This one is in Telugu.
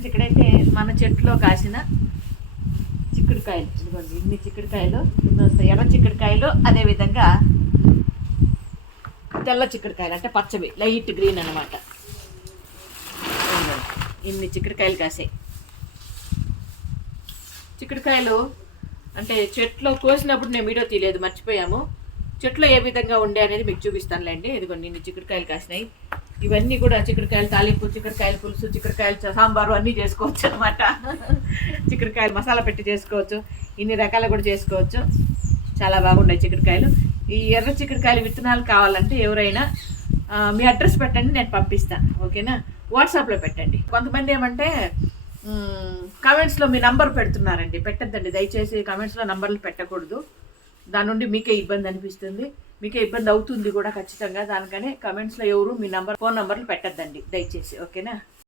ఫ్రెండ్స్, ఇక్కడైతే మన చెట్టులో కాసిన చిక్కుడుకాయలు, ఇదిగోండి ఇన్ని చిక్కుడుకాయలు, ఎర్ర చిక్కుడుకాయలు, అదేవిధంగా తెల్ల చిక్కుడుకాయలు అంటే పచ్చవి, లైట్ గ్రీన్ అనమాట. ఇన్ని చిక్కుడుకాయలు కాసాయి. చిక్కుడుకాయలు అంటే చెట్లో కోసినప్పుడు నేను వీడియో తీయలేదు, మర్చిపోయాము. చెట్లో ఏ విధంగా ఉండే అనేది మీకు చూపిస్తానులేండి. ఇదిగోండి ఇన్ని చిక్కుడుకాయలు కాసినాయి. ఇవన్నీ కూడా చిక్కుడుకాయలు తాలింపు, చిక్కుడుకాయల పులుసు, చిక్కుడుకాయలు సాంబారు అన్నీ చేసుకోవచ్చు అనమాట. చిక్కుడుకాయలు మసాలా పెట్టి చేసుకోవచ్చు, ఇన్ని రకాలు కూడా చేసుకోవచ్చు. చాలా బాగున్నాయి చిక్కుడుకాయలు. ఈ ఎర్ర చిక్కుడుకాయలు విత్తనాలు కావాలంటే ఎవరైనా మీ అడ్రస్ పెట్టండి, నేను పంపిస్తాను. ఓకేనా? వాట్సాప్లో పెట్టండి. కొంతమంది ఏమంటే కామెంట్స్లో మీ నంబర్ పెడుతున్నారండి. పెట్టద్దండి దయచేసి, కామెంట్స్లో నంబర్లు పెట్టకూడదు. దాని నుండి మీకే ఇబ్బంది అనిపిస్తుంది, మీకే ఇబ్బంది అవుతుంది కూడా ఖచ్చితంగా. దానికనే కామెంట్స్లో ఎవరు మీ నంబర్, ఫోన్ నంబర్లు పెట్టద్దండి దయచేసి. ఓకేనా?